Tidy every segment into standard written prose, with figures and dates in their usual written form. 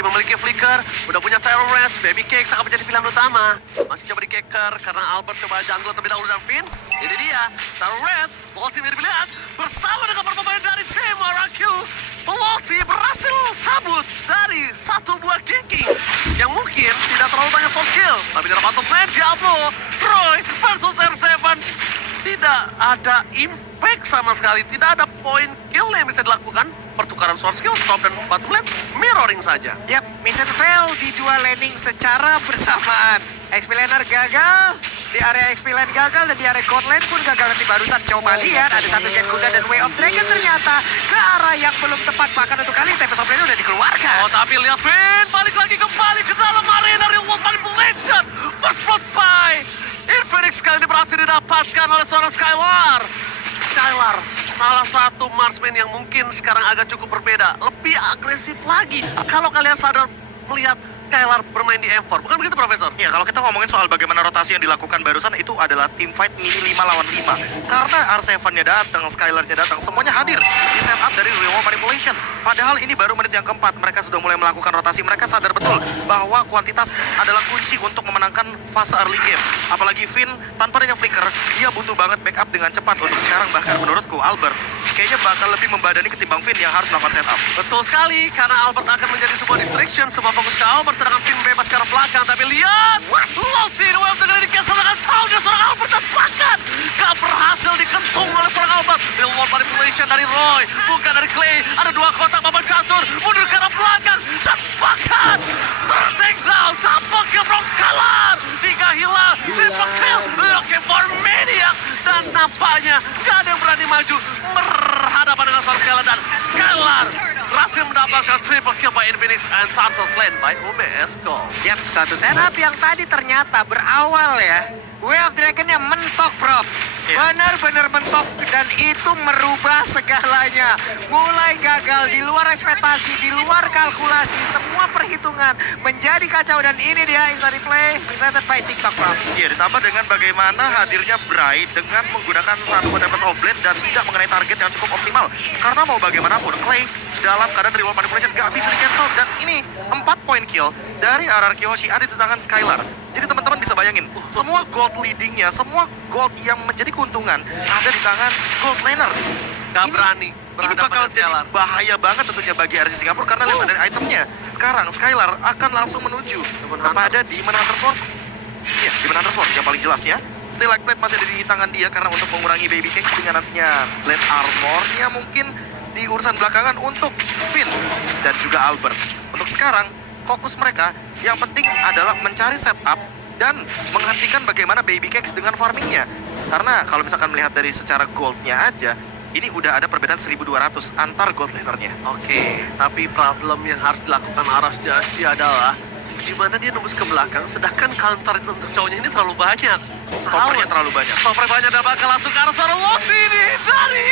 masih memiliki flicker, udah punya Terror Reds, Baby Cakes akan menjadi pilihan utama. Masih coba di kicker karena Albert coba jungle terlebih dahulu dan Finn. Ini dia, Terror Reds, Pelosi menjadi pilihan bersama dengan permainan dari tim RRQ. Pelosi berhasil cabut dari satu buah ganking yang mungkin tidak terlalu banyak soft skill. Tapi dalam bottom lane, Diablo, Roy versus R7 tidak ada impact sama sekali. Tidak ada point kill yang bisa dilakukan. Pertukaran sword skill, top dan bottom lane, mirroring saja. Yap, mission fail di dua laning secara bersamaan. XP laner gagal, di area XP lane gagal, dan di area God lane pun gagal. Nanti barusan coba lihat, ada satu Jet Kuda dan Way of Dragon ternyata ke arah yang belum tepat. Bahkan untuk kali ini Tempest of Rain udah dikeluarkan. Oh, tapi lihat Finn, balik lagi kembali ke dalam arena Real World Manipulation. First blood by Infinix kali ini berhasil didapatkan oleh seorang Skylar. Skylar, salah satu marksman yang mungkin sekarang agak cukup berbeda. Lebih agresif lagi. Kalau kalian sadar melihat Skylar bermain di M4. Bukan begitu, Profesor? Ya, kalau kita ngomongin soal bagaimana rotasi yang dilakukan barusan, itu adalah team fight mini 5 lawan 5. Karena R7-nya datang, Skylar-nya datang, semuanya hadir di setup dari Real World Manipulation. Padahal ini baru menit yang keempat, mereka sudah mulai melakukan rotasi. Mereka sadar betul bahwa kuantitas adalah kunci untuk memenangkan fase early game. Apalagi Finn, tanpa adanya flicker, dia butuh banget backup dengan cepat. Untuk sekarang, bahkan menurutku, Albert kayaknya bakal lebih membadani ketimbang Finn yang harus melakukan setup. Betul sekali, karena Albert akan menjadi sebuah distraction, sebuah fokus ke Albert, sedangkan Finn bebas ke arah belakang. Tapi lihat, Lost in Wave dengan di-cancel dengan sound dan seorang Albert dan bahkan gak berhasil dikentung oleh seorang Albert. Real World Manipulation dari Roy, bukan dari Clay. Ada dua kotak babak catur, mundur ke arah belakang, dan bahkan ter-take down, tampaknya from Skylar. 3 hilang, triple kill, looking for Maniac. Dan nampaknya gak ada yang berani maju berhadapan dengan seorang Skylar, dan Skylar berhasil mendapatkan triple kill by Infinix and Turtle Slain by UBS Gold. Yap, satu setup yang tadi ternyata berawal ya. Way of Dragon-nya mentok, Prof. Benar-benar mentok, dan itu merubah segalanya. Mulai gagal, di luar ekspektasi, di luar kalkulasi, semua perhitungan menjadi kacau. Dan ini dia inside replay presented by TikTok, Prof. Iya, ditambah dengan bagaimana hadirnya Bray dengan menggunakan satu Tempest of Blade dan tidak mengenai target yang cukup optimal. Karena mau bagaimanapun, Clay dalam keadaan Real World Manipulation gak bisa di-cancel. Dan ini 4 point kill dari RRQ Hoshi ada di tangan Skylar. Jadi teman-teman bisa bayangin, semua gold leadingnya, semua gold yang menjadi keuntungan ada di tangan gold laner. Gak berani Ini bakal jadi bahaya banget tentunya bagi RC Singapura karena lihat dari itemnya. Sekarang Skylar akan langsung menuju kepada Demon Hunter Sword. Iya, Demon Hunter Sword yang paling jelas ya. Steel Light Plate masih ada di tangan dia karena untuk mengurangi Baby Cakes dengan nantinya Blade Armor-nya mungkin di urusan belakangan untuk Finn dan juga Albert. Untuk sekarang, fokus mereka yang penting adalah mencari setup dan menghentikan bagaimana Baby Cakes dengan farmingnya. Karena kalau misalkan melihat dari secara goldnya aja, ini udah ada perbedaan 1200 antar gold lanernya. Oke, tapi problem yang harus dilakukan Aras Jasi adalah di mana dia nembus ke belakang, sedangkan counter untuk cowoknya ini terlalu banyak. Stoppernya terlalu banyak. Stoppernya banyak dan bakal langsung ke arah seorang Loxi ini dari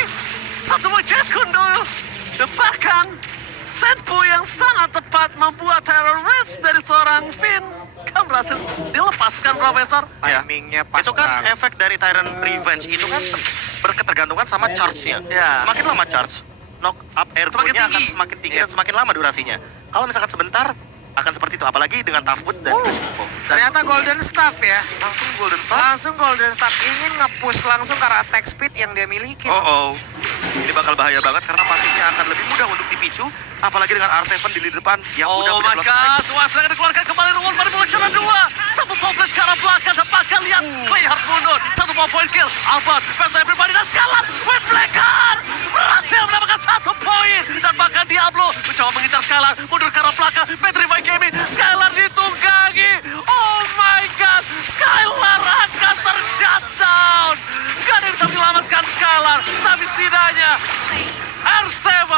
satu buah Jet Kundo. Dan bahkan setpo yang sangat tepat membuat Terror Reds dari seorang Finn kan berhasil dilepaskan, Profesor. Ya, Timingnya pas itu kan banget. efek dari Tyrant Revenge itu kan berketergantungan sama charge-nya. Ya. Semakin lama charge, knock up air Semakin flow-nya akan tinggi. semakin tinggi dan semakin lama durasinya. Kalau misalkan sebentar akan seperti itu, apalagi dengan Tough Wood dan Crucible. Ternyata Golden Staff ya. Langsung Golden Star. Langsung Golden Staff ingin nge-push langsung ke arah attack speed yang dia miliki. Oh, ini bakal bahaya banget karena pasifnya akan lebih mudah untuk dipicu, apalagi dengan R7 di lini depan yang udah Oh my benar-benar god, flex. Wave akan dikeluarkan kembali Real World Manipulation 2. Satu Foblet ke arah belakang dan bahkan lihat Clay harus mundur. Satu ball point kill, Albert versus everybody dan Skylar with Flicker berhasil mendapatkan 1 poin. Dan bahkan Diablo mencoba mengincar Skylar, mundur ke arah belakang, Petrify Gaming, Skylar ditunggangi. Oh my god, Skylar akan ter-shutdown. Gak ada yang bisa menyelamatkan Skylar, tapi setidaknya R7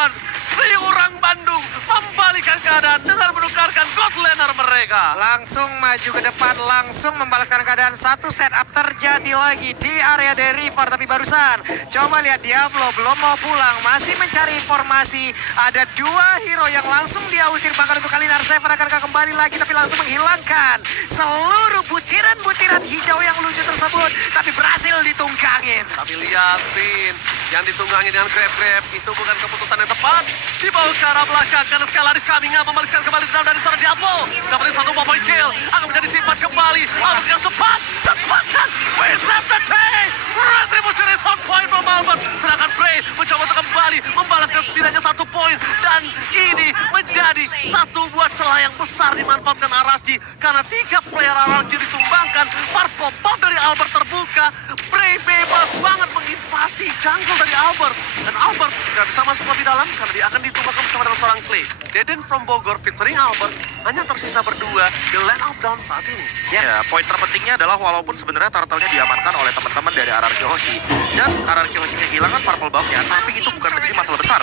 si orang Bandung membalikan keadaan dengan menukarkan God Laner mereka. Langsung maju ke depan, langsung membalaskan keadaan. Satu setup terjadi lagi di area dari River. Tapi barusan, coba lihat Diablo belum mau pulang. Masih mencari informasi. Ada 2 hero yang langsung dia usir. Bahkan untuk kali ini R7 akankah kembali lagi. Tapi langsung menghilangkan seluruh butiran-butiran hijau yang lucu tersebut. Tapi berhasil ditunggangin. Tapi lihat, Vin, yang ditunggangi dengan grab-grab itu bukan keputusan yang tepat. Dibawa ke arah belakang karena Skylaris coming up membaliskan kembali dendam dari seorang Diablo. Dapetin satu point kill, akan menjadi simpan kembali. Albert dengan cepat, cepatkan, we save the day. Retribution is on point from Albert. Sedangkan Bray mencoba untuk kembali membalaskan setidaknya 1 poin. Dan ini menjadi satu buah celah yang besar dimanfaatkan Arashi. Karena 3 player Arashi ditumbangkan, purple buff dari Albert terbuka. Bray bebas banget menginvasi jungle dari Albert. Dan Albert tidak bisa masuk lebih dalam karena dia akan ditumbangkan bersama dengan seorang Clay. Deden from Bogor featuring Albert hanya tersisa berdua di lane of down saat ini. Ya, poin terpentingnya adalah walaupun sebenarnya turtle-nya diamankan oleh teman-teman dari RRQ Hoshi dan RRQ Hoshi kehilangan purple buff-nya, tapi itu bukan menjadi masalah besar.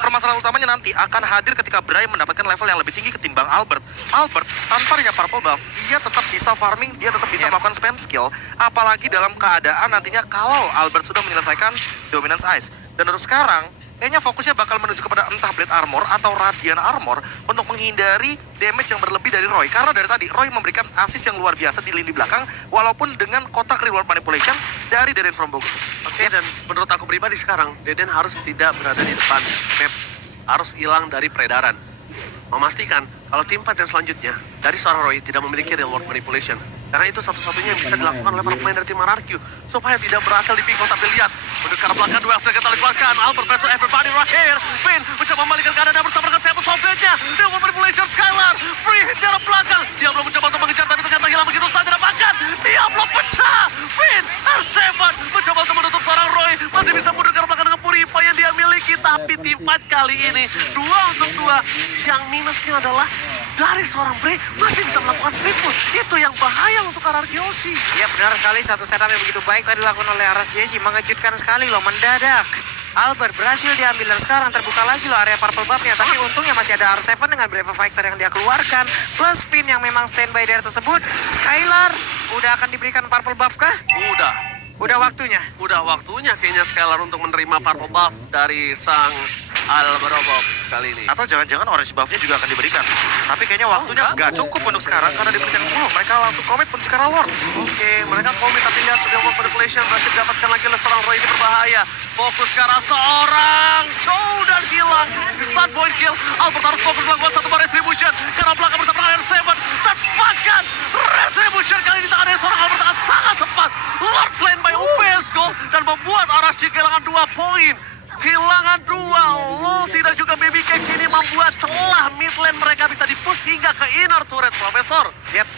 Permasalahan utamanya nanti akan hadir ketika Bray mendapatkan level yang lebih tinggi ketimbang Albert. Albert tanpa adanya purple buff, dia tetap bisa farming, dia tetap bisa melakukan spam skill, apalagi dalam keadaan nantinya kalau Albert sudah menyelesaikan Dominance Ice. Dan untuk sekarang, kayaknya fokusnya bakal menuju kepada entah Blade Armor atau Radiant Armor untuk menghindari damage yang berlebih dari Roy. Karena dari tadi, Roy memberikan assist yang luar biasa di lini belakang, walaupun dengan kotak reward manipulation dari Deden from Bogor. Oke, dan menurut aku pribadi sekarang, Deden harus tidak berada di depan map. Harus hilang dari peredaran. Memastikan kalau tim fight yang selanjutnya dari seorang Roy tidak memiliki reward manipulation. Karena itu satu-satunya yang bisa dilakukan oleh para pemain dari tim RRQ supaya tidak berhasil dipikul. Tapi lihat, untuk ke arah belakang dua yang kita lakukan. Albert versus everybody right here. Finn mencoba membalikkan keadaan bersama dengan Seven Sovietnya. Reward manipulation Skylar. Free hit di arah belakang. Diablo mencoba untuk mengejar tapi ternyata hilang begitu saja. Bahkan Diablo pecah. Finn R7 mencoba untuk menutup seorang Roy. Masih bisa mundur ke arah belakang dengan Purifa yang dia miliki. Tapi tim fight kali ini 2 untuk 2. Yang minusnya adalah dari seorang Bray masih bisa melakukan speed push. Itu yang bahaya untuk RRQ Hoshi. Ya benar sekali, satu setup yang begitu baik tadi dilakukan oleh Arashi. Mengejutkan sekali loh, mendadak. Albert berhasil diambil dan sekarang terbuka lagi loh area purple buff-nya. Tapi untungnya masih ada R7 dengan Brave Fighter yang dia keluarkan. Plus Finn yang memang standby dari tersebut. Skylar udah akan diberikan purple buff kah? Udah waktunya. Udah waktunya kayaknya Skylar untuk menerima purple buff dari sang Alberobov kali ini. Atau jangan-jangan orange buff-nya juga akan diberikan. Tapi kayaknya waktunya nggak cukup untuk sekarang karena di menit yang 10 mereka langsung komit menuju ke arah Lord. Oke, mereka komit tapi lihat reward manipulation berhasil didapatkan lagi oleh seorang Roy. Ini berbahaya. Fokus ke arah seorang Chow dan hilang. Di start point kill, Albert harus fokus melakukan satu bar retribution. Ke arah belakang bersama dengan R7. Cepatkan retribution kali ini di tangan seorang Albert akan sangat cepat. Lord slain by UPS Gold dan membuat Arashi kehilangan 2 poin. Kehilangan 2, Lulsi dan juga Baby Cakes ini membuat celah mid lane mereka bisa dipush hingga ke inner turret, Profesor. Yep.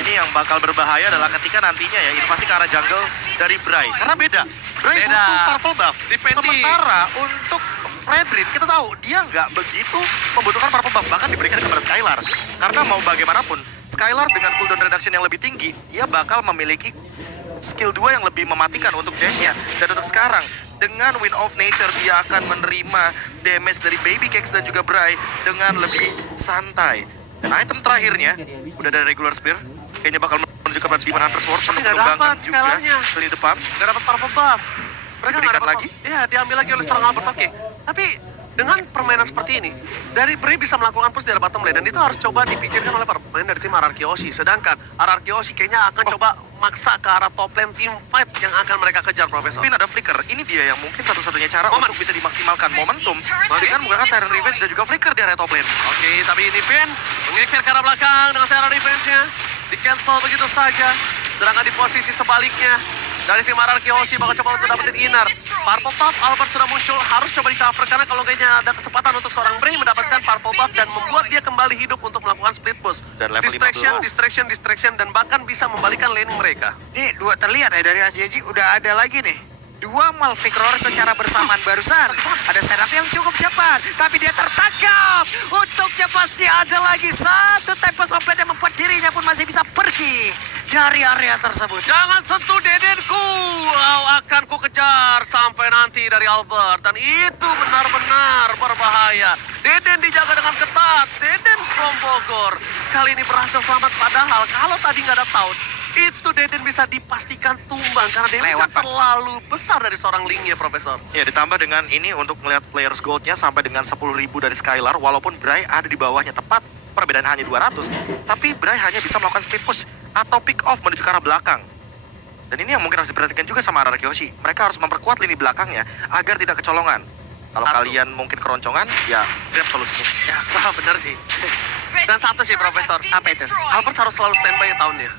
Ini yang bakal berbahaya adalah ketika nantinya ya invasi ke arah jungle dari Bray. Karena beda. Bray butuh purple buff. Sementara untuk Fredrin kita tahu dia nggak begitu membutuhkan purple buff. Bahkan diberikan kepada Skylar. Karena mau bagaimanapun, Skylar dengan cooldown reduction yang lebih tinggi, dia bakal memiliki skill 2 yang lebih mematikan untuk Jashnya. Dan untuk sekarang, dengan Wind of Nature dia akan menerima damage dari Baby Cakes dan juga Bray dengan lebih santai. Dan item terakhirnya udah dari regular spear, kayaknya bakal menuju ke Demon Hunter Sword untuk mengembangkan juga di depan. Gak dapat purple buff. Mereka nggak dapat lagi? Iya, diambil lagi oleh seorang Albert. Oke. Tapi dengan permainan seperti ini, dari Bray bisa melakukan push dari bottom lane dan itu harus coba dipikirkan oleh para pemain dari tim RRQ Hoshi. Sedangkan RRQ Hoshi kayaknya akan coba maksa ke arah top lane team fight yang akan mereka kejar, Profesor. Pin ada flicker, ini dia yang mungkin satu-satunya cara untuk bisa dimaksimalkan momentum dengan menggunakan Tyrant Revenge dan juga flicker di area top lane. Oke, tapi ini Pin mengikir ke arah belakang dengan Tyrant Revenge-nya. Di-cancel begitu saja. Sedangkan di posisi sebaliknya, dari tim RRQ Hoshi bakal coba untuk dapetin inner. Purple buff Albert sudah muncul, harus coba di-cover karena kalau kayaknya ada kesempatan untuk seorang Bray mendapatkan purple buff dan membuat dia kembali hidup untuk melakukan split push. Dan level Distraction, dan bahkan bisa membalikan laning mereka. Ini dua terlihat ya dari ACG udah ada lagi nih. 2 Malphite Roar secara bersamaan barusan. Ada setup yang cukup cepat, tapi dia tertangkap. Untuknya masih ada lagi satu Tempest of Blade yang membuat dirinya pun masih bisa pergi dari area tersebut. Jangan sentuh Dedenku, akan ku kejar sampai nanti dari Albert. Dan itu benar-benar berbahaya. Deden dijaga dengan ketat, Deden from Bogor. Kali ini berhasil selamat padahal kalau tadi nggak ada taunt, itu Deden bisa dipastikan tumbang karena damage terlalu besar dari seorang Lingnya, Profesor. Ya, ditambah dengan ini untuk melihat players gold-nya sampai dengan 10.000 dari Skylar, walaupun Bray ada di bawahnya tepat perbedaan hanya 200, tapi Bray hanya bisa melakukan speed push atau pick off menuju ke arah belakang. Dan ini yang mungkin harus diperhatikan juga sama Araki Yoshi. Mereka harus memperkuat lini belakangnya agar tidak kecolongan. Kalau Satu. kalian mungkin keroncongan, ya grab solusinya. Ya, benar sih. Dan satu sih, Profesor. Apa itu? Albert harus selalu standby tahunnya.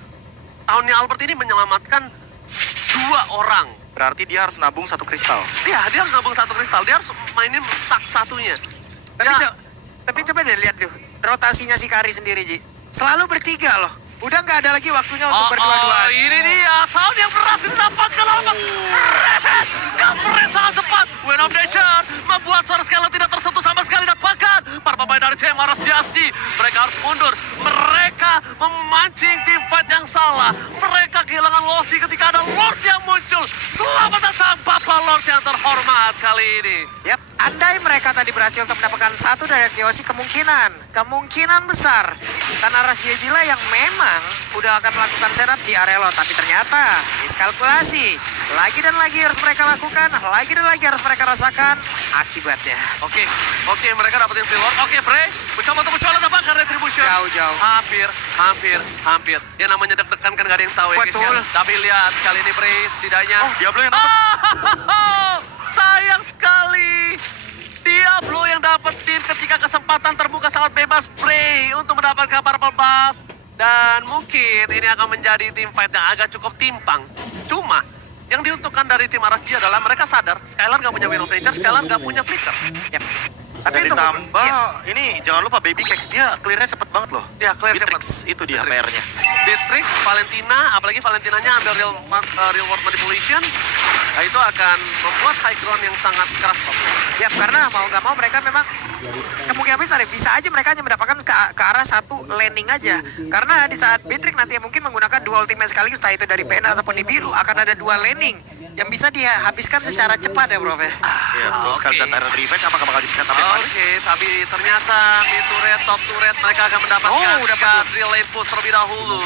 Tahunnya Albert ini menyelamatkan 2 orang. Berarti dia harus nabung 1 kristal. Iya, dia harus nabung 1 kristal. Dia harus mainin stack satunya. Tapi, Ya. tapi coba deh lihat tuh, rotasinya si Kari sendiri, Ji. Selalu bertiga loh. Udah nggak ada lagi waktunya untuk berdua-duaan. ini dia. Tahun yang berhasil didapatkan Albert. Keren! Covernya sangat cepat. Win of Nature membuat suara Skylar tidak tersentuh sama sekali. Dan bahkan para pemain dari tim Aras Jasdi, mereka harus mundur. Mereka memancing tim fight yang salah. Mereka kehilangan Losi ketika ada Lord yang muncul. Selamat datang Papa Lord yang terhormat kali ini. Yap, andai mereka tadi berhasil untuk mendapatkan 1 dari Kiyoshi, kemungkinan besar karena Aras Jejila yang memang udah akan melakukan setup di area lot, tapi ternyata miskalkulasi. Lagi dan lagi harus mereka lakukan, lagi dan lagi harus mereka rasakan akibatnya. Oke, mereka dapetin free Lord. Oke, Frey, mencoba untuk dapatkan retribution. Jauh-jauh. Hampir. Ya namanya deg-degan kan gak ada yang tahu ya, guys ya. Betul. Tapi lihat kali ini Frey setidaknya. Oh, Diablo yang dapat. Sayang sekali. Diablo yang dapetin ketika kesempatan terbuka sangat bebas Frey untuk mendapatkan purple buff. Dan mungkin ini akan menjadi tim fight yang agak cukup timpang. Cuma yang diuntukkan dari tim Arasji adalah mereka sadar Skylar nggak punya Wheel of Nature, Skylar nggak punya Flicker. Yap. Tapi Tapi untuk ditambah, iya. ini jangan lupa Baby Cakes, dia clear-nya cepet banget loh. Ya, clear Beatrix, itu dia Beatrix. PR-nya. Beatrix, Valentina, apalagi Valentinanya ambil real world manipulation, nah itu akan membuat high ground yang sangat keras kok. Ya, karena mau nggak mau mereka memang kemungkinan besar ya, bisa aja mereka hanya mendapatkan ke arah 1 landing aja. Karena di saat Beatrix nanti mungkin menggunakan 2 ultimate sekaligus, entah itu dari PN ataupun di biru, akan ada 2 landing yang bisa dihabiskan secara cepat ya, Bro. Iya, betul sekali. Oke. Dan Iron Revenge apakah bakal jadi setup yang manis? Oke, tapi ternyata mid turret, top turret mereka akan mendapatkan dapat drill lane push terlebih dahulu.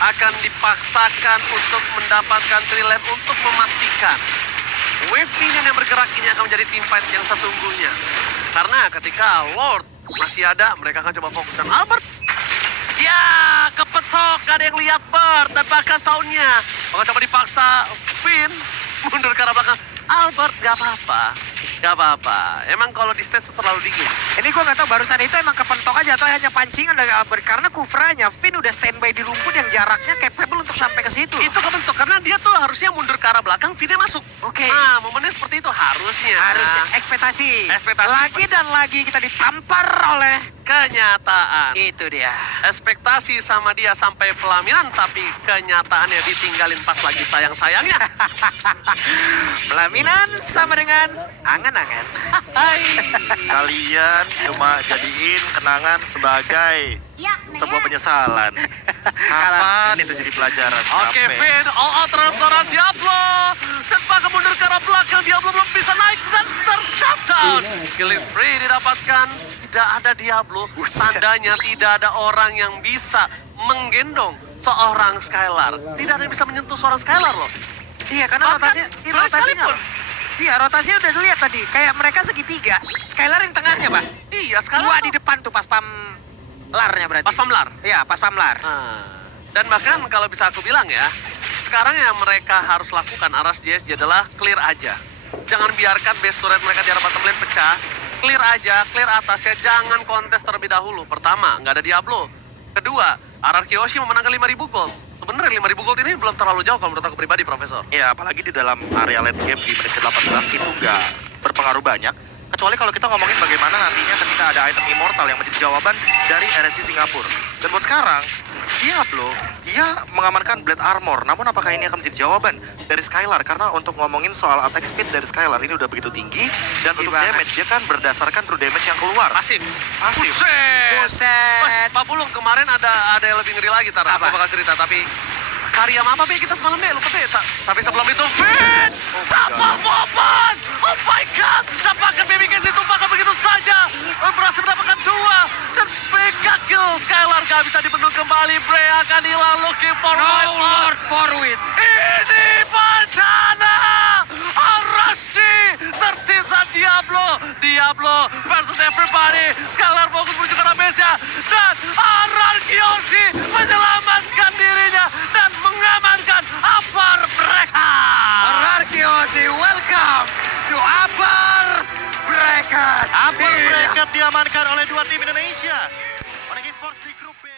Akan dipaksakan untuk mendapatkan drill lane untuk memastikan wave minion yang bergerak ini akan menjadi team fight yang sesungguhnya. Karena ketika Lord masih ada, mereka akan coba fokuskan Albert. Ya, kepetok, gak ada yang lihat Bert, dan bahkan tahunnya. Maka coba dipaksa Finn mundur ke arah belakang. Albert, gak apa-apa. Emang kalau di stage terlalu dingin. Ini gue nggak tahu barusan itu emang kepentok aja atau hanya pancingan dari Albert, karena Kufranya Finn udah standby di rumput yang jaraknya capable untuk sampai ke situ. Itu kebentuk, karena dia tuh harusnya mundur ke arah belakang, Finn-nya masuk. Oke. Nah, momennya seperti itu harusnya. Harusnya ekspektasi. Ekspektasi. Lagi dan lagi kita ditampar oleh Kenyataan. itu dia. Ekspektasi sama dia sampai pelaminan, tapi kenyataannya ditinggalin pas lagi sayang-sayangnya. Pelaminan sama dengan angan-angan. Hai. Kalian cuma jadiin kenangan sebagai sebuah penyesalan. Kapan itu jadi pelajaran? Oke, Sampai. Finn, all out terhadap seorang Diablo. Dan bahkan mundur ke arah belakang, Diablo belum bisa naik dan ter-shutdown. Killing spree didapatkan, tidak ada Diablo. Tandanya tidak ada orang yang bisa menggendong seorang Skylar. Tidak ada yang bisa menyentuh seorang Skylar loh. Iya, karena Bahkan rotasinya Blaze sekalipun. Iya, rotasinya udah dilihat tadi. Kayak mereka segitiga. Skylar yang tengahnya, Pak. Iya, Skylar Dua tuh di depan tuh pas pamlarnya berarti. pas pamlar. Iya, pas pamlar. Dan bahkan kalau bisa aku bilang ya, sekarang yang mereka harus lakukan Aras JSJ adalah clear aja. Jangan biarkan base turret mereka di arah bottom lane pecah. Clear aja, clear atasnya, jangan kontes terlebih dahulu. Pertama, nggak ada Diablo. Kedua, Araki Yoshi memenangkan 5.000 gold. Sebenarnya 5.000 gold ini belum terlalu jauh kalau menurut aku pribadi, Profesor. Ya, apalagi di dalam area late game di menit ke-18 itu nggak berpengaruh banyak. Kecuali kalau kita ngomongin bagaimana nantinya ketika ada item immortal yang menjadi jawaban dari RSC Singapura. Dan buat sekarang, Diablo, dia mengamankan Blade Armor. Namun apakah ini akan menjadi jawaban dari Skylar? Karena untuk ngomongin soal attack speed dari Skylar ini udah begitu tinggi. Dan untuk banget. damage, dia kan berdasarkan true damage yang keluar. Pasif. Pasif. Buset. Pak Pulung, kemarin ada yang lebih ngeri lagi, Tar. Aku Apa? bakal cerita, tapi karya apa Be kita semalam Be, lupa Be. Tapi sebelum itu, Finn! Tambah momen! Oh my God! Dapatkan baby case itu bahkan begitu saja. Berhasil mendapatkan 2. Dan mega kill. Skylar gak bisa dibendung kembali. Bray akan hilang looking for No white Lord for win. Ini bencana! Arashi! Tersisa Diablo versus everybody. Skylar fokus menuju ke arah base-nya. Dan Araki Yoshi menyelamatkan dirinya dan mengamankan Upper berhasil diamankan oleh dua tim Indonesia. Onyx Esports di grup B.